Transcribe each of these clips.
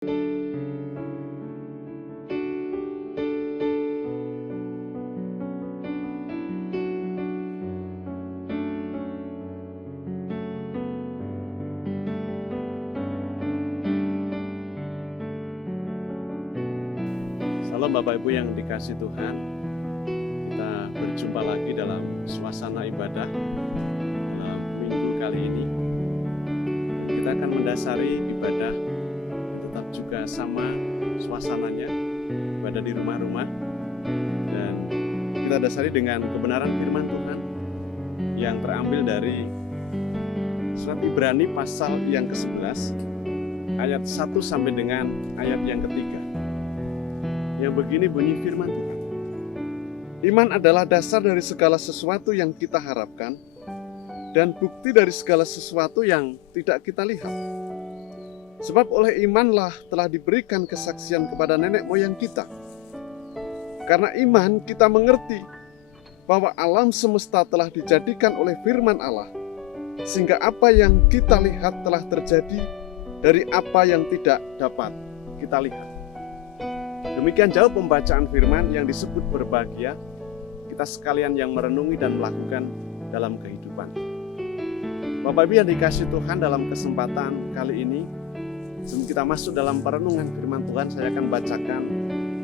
Salam Bapak Ibu yang dikasih Tuhan. Kita berjumpa lagi dalam suasana ibadah dalam minggu kali ini. Kita akan mendasari ibadah tetap juga sama suasananya, ibadah di rumah-rumah. Dan kita dasari dengan kebenaran firman Tuhan yang terambil dari surat Ibrani pasal yang ke-11 ayat 1 sampai dengan ayat yang ketiga. Yang begini bunyi firman Tuhan. Iman adalah dasar dari segala sesuatu yang kita harapkan dan bukti dari segala sesuatu yang tidak kita lihat. Sebab oleh imanlah telah diberikan kesaksian kepada nenek moyang kita. Karena iman kita mengerti bahwa alam semesta telah dijadikan oleh firman Allah, sehingga apa yang kita lihat telah terjadi dari apa yang tidak dapat kita lihat. Demikian jauh pembacaan firman yang disebut berbahagia kita sekalian yang merenungi dan melakukan dalam kehidupan. Bapak Ibu yang dikasih Tuhan, dalam kesempatan kali ini sebelum kita masuk dalam perenungan firman Tuhan, saya akan bacakan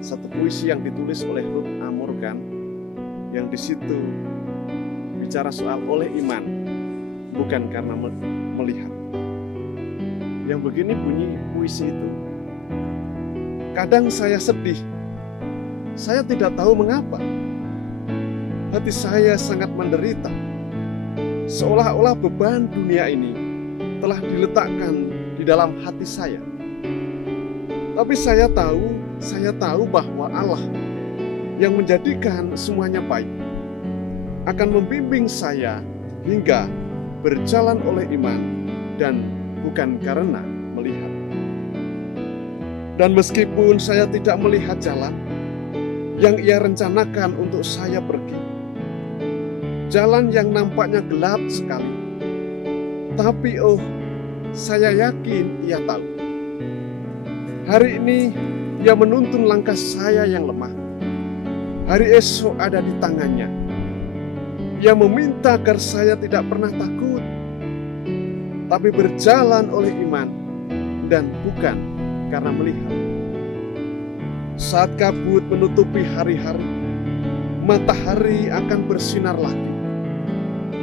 satu puisi yang ditulis oleh Ruth A. Morgan yang di situ bicara soal oleh iman bukan karena melihat. Yang begini bunyi puisi itu. Kadang saya sedih, saya tidak tahu mengapa. Hati saya sangat menderita, seolah-olah beban dunia ini telah diletakkan di dalam hati saya. Tapi saya tahu bahwa Allah yang menjadikan semuanya baik akan membimbing saya hingga berjalan oleh iman dan bukan karena melihat. Dan meskipun saya tidak melihat jalan yang Ia rencanakan untuk saya pergi, jalan yang nampaknya gelap sekali, tapi saya yakin Ia tahu. Hari ini Ia menuntun langkah saya yang lemah. Hari esok ada di tangannya. Ia meminta agar saya tidak pernah takut, tapi berjalan oleh iman dan bukan karena melihat. Saat kabut menutupi hari-hari, matahari akan bersinar lagi.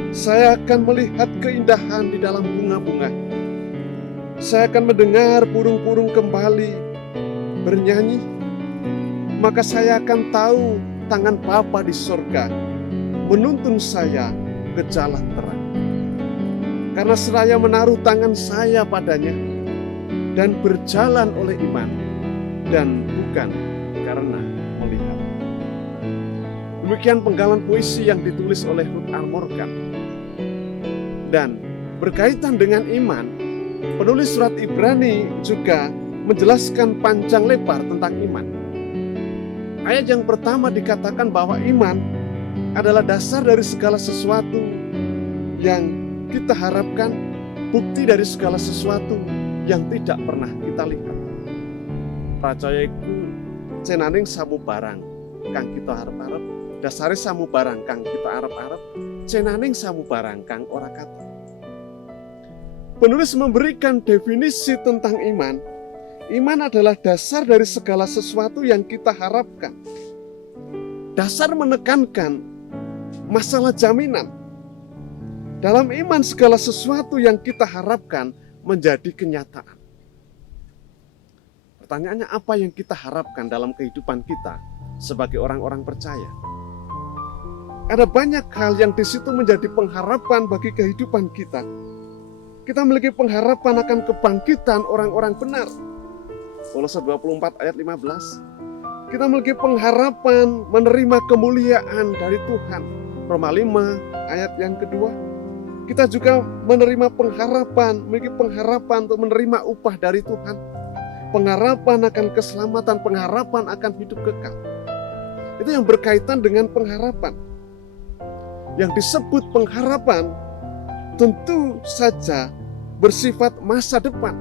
Saya akan melihat keindahan di dalam bunga-bunga. Saya akan mendengar burung-burung kembali bernyanyi. Maka saya akan tahu tangan Bapa di sorga menuntun saya ke jalan terang. Karena seraya menaruh tangan saya padanya dan berjalan oleh iman dan bukan karena melihat. Demikian penggalan puisi yang ditulis oleh Ruth A. Morgan. Dan berkaitan dengan iman, penulis surat Ibrani juga menjelaskan panjang lebar tentang iman. Ayat yang pertama dikatakan bahwa iman adalah dasar dari segala sesuatu yang kita harapkan, bukti dari segala sesuatu yang tidak pernah kita lihat. Pracayaku cenaning samu barang kang kita harap-harap, dasare samu barang kang kita harap-harap, cenaning samu barang kang ora kata. Penulis memberikan definisi tentang iman. Iman adalah dasar dari segala sesuatu yang kita harapkan. Dasar menekankan masalah jaminan. Dalam iman segala sesuatu yang kita harapkan menjadi kenyataan. Pertanyaannya, apa yang kita harapkan dalam kehidupan kita sebagai orang-orang percaya? Ada banyak hal yang di situ menjadi pengharapan bagi kehidupan kita. Kita memiliki pengharapan akan kebangkitan orang-orang benar. Kolose 24 ayat 15. Kita memiliki pengharapan menerima kemuliaan dari Tuhan. Roma 5 ayat yang kedua. Kita juga menerima pengharapan, memiliki pengharapan untuk menerima upah dari Tuhan. Pengharapan akan keselamatan, pengharapan akan hidup kekal. Itu yang berkaitan dengan pengharapan. Yang disebut pengharapan tentu saja bersifat masa depan.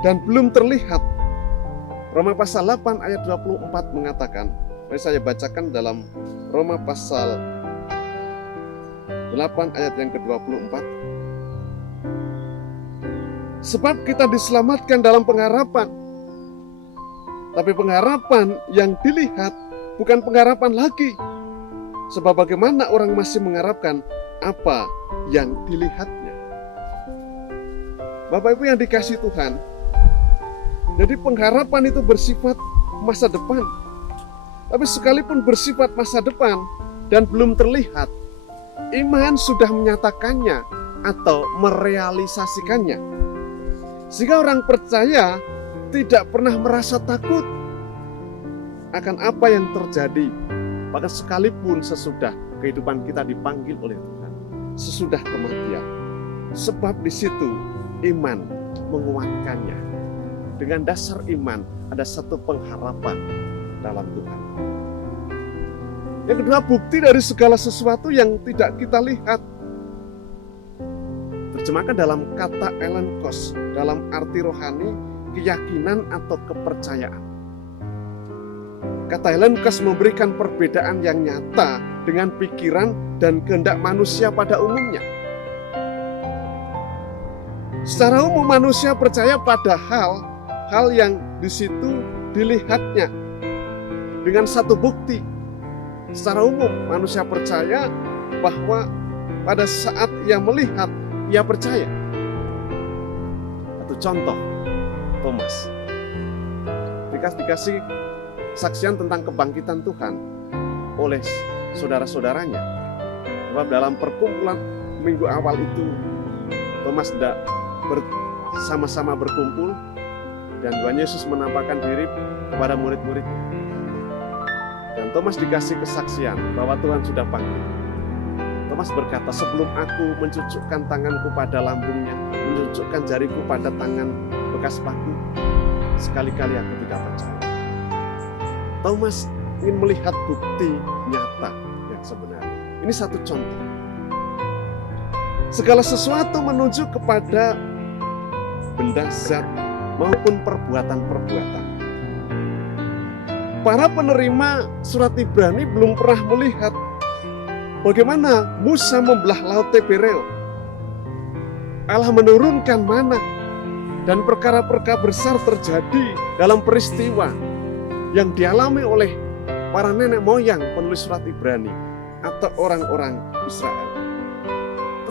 dan belum terlihat. Roma pasal 8 ayat 24 mengatakan, mari saya bacakan dalam Roma pasal 8 ayat yang ke-24. Sebab kita diselamatkan dalam pengharapan. Tapi pengharapan yang dilihat bukan pengharapan lagi. Sebab bagaimana orang masih mengharapkan apa yang dilihatnya. Bapak Ibu yang dikasihi Tuhan, jadi pengharapan itu bersifat masa depan. Tapi sekalipun bersifat masa depan dan belum terlihat, iman sudah menyatakannya atau merealisasikannya. Sehingga orang percaya tidak pernah merasa takut akan apa yang terjadi, bahkan sekalipun sesudah kehidupan kita dipanggil oleh Tuhan, sesudah kematian. Sebab di situ iman menguatkannya. Dengan dasar iman ada satu pengharapan dalam Tuhan. Yang kedua, bukti dari segala sesuatu yang tidak kita lihat. Terjemahkan dalam kata Ellen Kos, dalam arti rohani, keyakinan atau kepercayaan. Kata Ellen Kos memberikan perbedaan yang nyata dengan pikiran dan kehendak manusia pada umumnya. Secara umum manusia percaya pada hal yang di situ dilihatnya dengan satu bukti. Secara umum manusia percaya bahwa pada saat ia melihat, ia percaya. Satu contoh, Thomas dikasih saksian tentang kebangkitan Tuhan oleh saudara-saudaranya. Sebab dalam perkumpulan minggu awal itu Thomas bersama-sama berkumpul dan Tuhan Yesus menampakkan diri kepada murid-murid. Dan Thomas dikasih kesaksian bahwa Tuhan sudah panggil. Thomas berkata, sebelum aku mencucukkan tanganku pada lambungnya, mencucukkan jariku pada tangan bekas paku, sekali-kali aku tidak percaya. Thomas ingin melihat bukti nyata yang sebenarnya. Ini satu contoh. Segala sesuatu menuju kepada benda zat maupun perbuatan-perbuatan. Para penerima surat Ibrani belum pernah melihat bagaimana Musa membelah laut Tibereo. Allah menurunkan mana dan perkara-perkara besar terjadi dalam peristiwa yang dialami oleh para nenek moyang penulis surat Ibrani atau orang-orang Israel.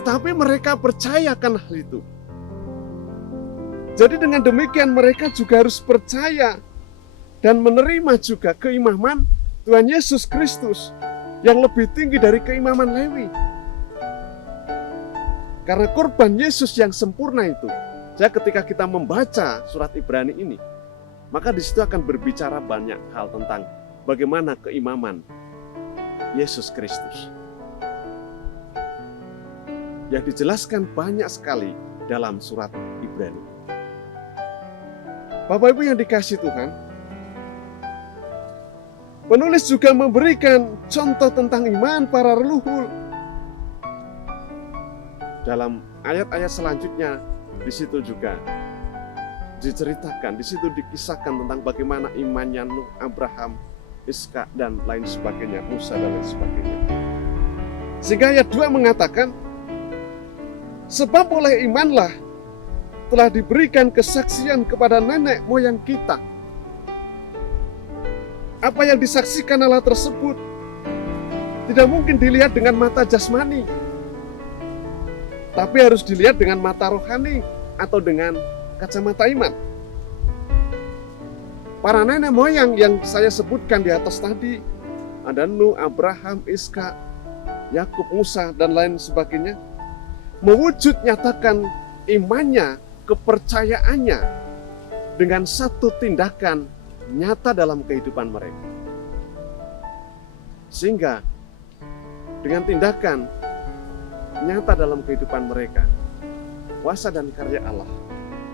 Tetapi mereka percayakan hal itu. Jadi dengan demikian mereka juga harus percaya dan menerima juga keimaman Tuhan Yesus Kristus yang lebih tinggi dari keimaman Lewi. Karena korban Yesus yang sempurna itu. Jadi ketika kita membaca surat Ibrani ini, maka di situ akan berbicara banyak hal tentang bagaimana keimaman Yesus Kristus. Yang dijelaskan banyak sekali dalam surat Ibrani. Bapak Ibu yang dikasihi Tuhan, penulis juga memberikan contoh tentang iman para leluhur. Dalam ayat-ayat selanjutnya, di situ juga diceritakan, di situ dikisahkan tentang bagaimana imannya Nuh, Abraham, Iskak, dan lain sebagainya, Musa, dan lain sebagainya. Sehingga ayat 2 mengatakan, sebab oleh imanlah telah diberikan kesaksian kepada nenek moyang kita. Apa yang disaksikan Allah tersebut tidak mungkin dilihat dengan mata jasmani, tapi harus dilihat dengan mata rohani atau dengan kacamata iman. Para nenek moyang yang saya sebutkan di atas tadi, ada Nuh, Abraham, Iskak, Yakub, Musa, dan lain sebagainya, mewujud nyatakan imannya, kepercayaannya dengan satu tindakan nyata dalam kehidupan mereka. Sehingga dengan tindakan nyata dalam kehidupan mereka, kuasa dan karya Allah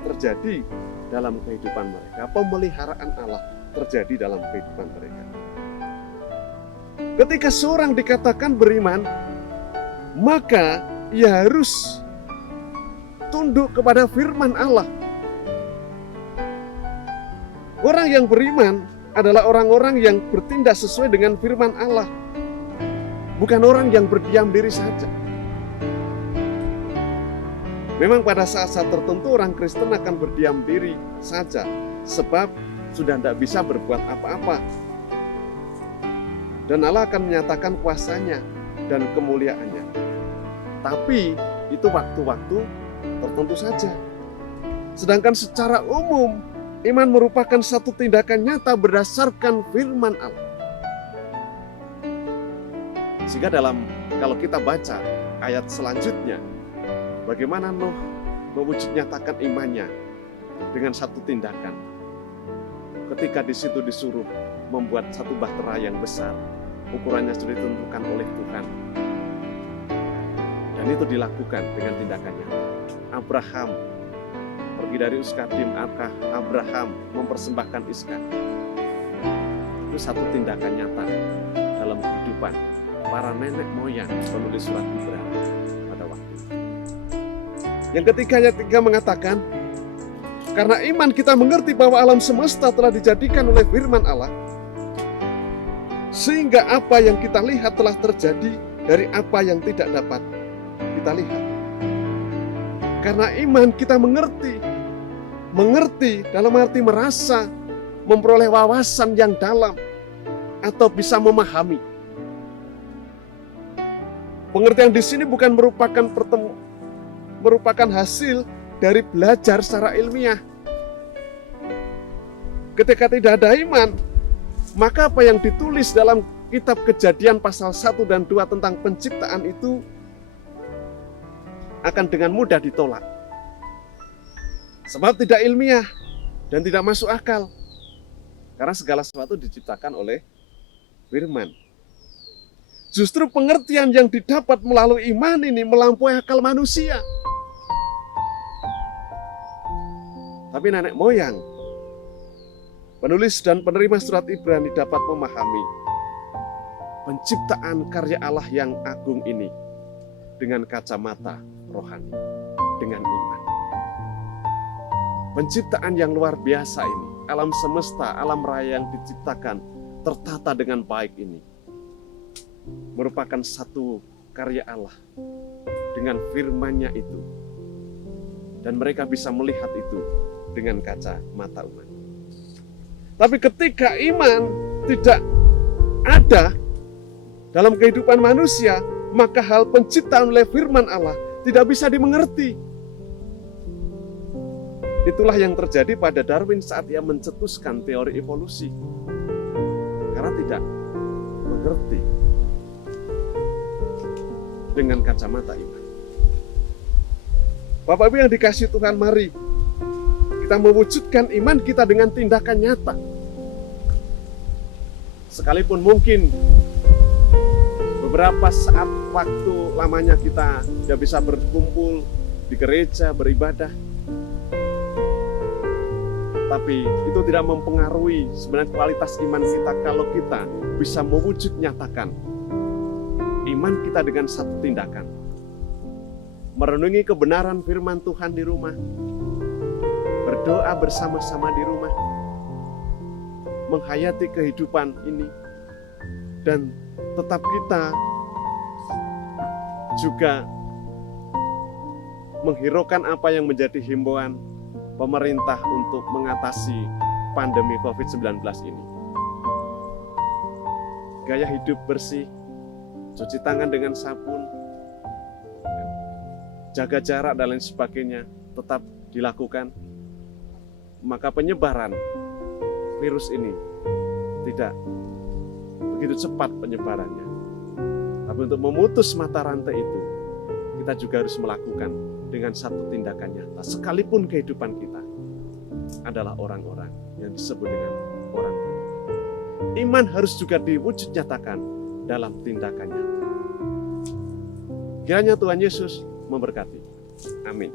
terjadi dalam kehidupan mereka. Pemeliharaan Allah terjadi dalam kehidupan mereka. Ketika seorang dikatakan beriman, maka ia harus tunduk kepada firman Allah. Orang yang beriman adalah orang-orang yang bertindak sesuai dengan firman Allah, bukan orang yang berdiam diri saja. Memang pada saat-saat tertentu orang Kristen akan berdiam diri saja, sebab sudah tidak bisa berbuat apa-apa. Dan Allah akan menyatakan kuasanya dan kemuliaannya. Tapi itu waktu-waktu tertentu saja. Sedangkan secara umum, iman merupakan satu tindakan nyata berdasarkan firman Allah. Sehingga kalau kita baca ayat selanjutnya, bagaimana Nuh mewujud nyatakan imannya dengan satu tindakan. Ketika di situ disuruh membuat satu bahtera yang besar, ukurannya sudah ditentukan oleh Tuhan. Dan itu dilakukan dengan tindakan nyata. Abraham pergi dari Uskadim, Abraham mempersembahkan Ishak. Itu satu tindakan nyata dalam kehidupan para nenek moyang penulis surat Ibrani pada waktu itu. Yang ketiga mengatakan, karena iman kita mengerti bahwa alam semesta telah dijadikan oleh firman Allah, sehingga apa yang kita lihat telah terjadi dari apa yang tidak dapat kita lihat. Karena iman kita mengerti dalam arti merasa, memperoleh wawasan yang dalam, atau bisa memahami. Pengertian di sini bukan merupakan hasil dari belajar secara ilmiah. Ketika tidak ada iman, maka apa yang ditulis dalam kitab Kejadian pasal 1 dan 2 tentang penciptaan itu akan dengan mudah ditolak. Sebab tidak ilmiah dan tidak masuk akal. Karena segala sesuatu diciptakan oleh firman. Justru pengertian yang didapat melalui iman ini melampaui akal manusia. Tapi nenek moyang, penulis dan penerima surat Ibrani dapat memahami penciptaan karya Allah yang agung ini dengan kacamata rohani, dengan iman. Penciptaan yang luar biasa ini, alam semesta, alam raya yang diciptakan, tertata dengan baik ini, merupakan satu karya Allah dengan firman-Nya itu. Dan mereka bisa melihat itu dengan kacamata umat. Tapi ketika iman tidak ada dalam kehidupan manusia, maka hal penciptaan oleh firman Allah tidak bisa dimengerti. Itulah yang terjadi pada Darwin saat ia mencetuskan teori evolusi. Karena tidak mengerti dengan kacamata iman. Bapak Ibu yang dikasihi Tuhan, mari kita mewujudkan iman kita dengan tindakan nyata. Sekalipun mungkin beberapa saat waktu lamanya kita tidak bisa berkumpul di gereja, beribadah, tapi itu tidak mempengaruhi sebenarnya kualitas iman kita kalau kita bisa mewujud nyatakan iman kita dengan satu tindakan. Merenungi kebenaran firman Tuhan di rumah, berdoa bersama-sama di rumah, menghayati kehidupan ini, dan tetap kita juga menghiraukan apa yang menjadi himbauan pemerintah untuk mengatasi pandemi COVID-19 ini. Gaya hidup bersih, cuci tangan dengan sabun, jaga jarak dan lain sebagainya tetap dilakukan. Maka penyebaran virus ini tidak begitu cepat penyebarannya. Tapi untuk memutus mata rantai itu, kita juga harus melakukan dengan satu tindakan nyata. Sekalipun kehidupan kita adalah orang-orang yang disebut dengan orang beriman. Iman harus juga diwujud nyatakan dalam tindakan nyata. Kiranya Tuhan Yesus memberkati. Amin.